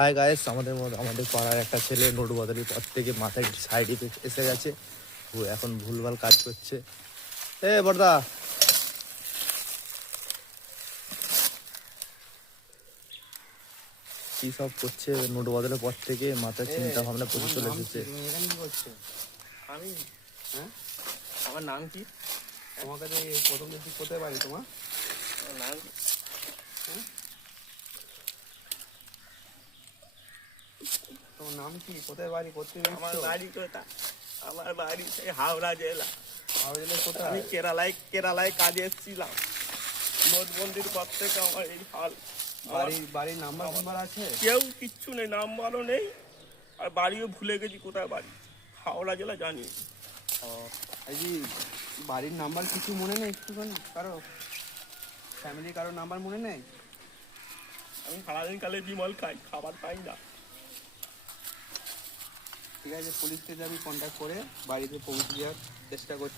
Hi guys, আমাদের পাড়ার একটা ছেলে নোট বদলের পর থেকে মাথায় সাইড ইফেক্ট এসে গেছে। ও এখন ভুলভাল কাজ করছে। এ বড়দা, কি সব করছে নোট বদলের পর থেকে মাথায় চিন্তা ভাবনা প্রচুর চলে এসেছে। আমি হ্যাঁ, আমার নাম কি? তোমার কাছে প্রথম দিন কোথায় বাড়ি তোমার? নাম হ্যাঁ, তোমার নাম কি? কোথায় বাড়ি? করতে আমার বাড়ি কোথা? আমার বাড়ি সেই হাওড়া জেলা। হাওড়া জেলায় কোথায়? আমি কেরালায় কাজে এসেছিলাম। নোটবন্দির পর থেকে আমার এই হাল। বাড়ির নাম্বার আছে? কেউ কিচ্ছু নেই, নাম্বারও নেই, আর বাড়িও ভুলে গেছি কোথায় বাড়ি। হাওড়া জেলা জানি। এই যে বাড়ির নাম্বার কিছু মনে নেই? একটুখানি কারো ফ্যামিলি কারো নাম্বার মনে নেই? আমি সারাদিন কালে বিমল খাই, খাবার পাই না। ঠিক আছে, পুলিশকে আমি কন্ট্যাক্ট করে বাড়িতে পৌঁছে দেওয়ার চেষ্টা করছি।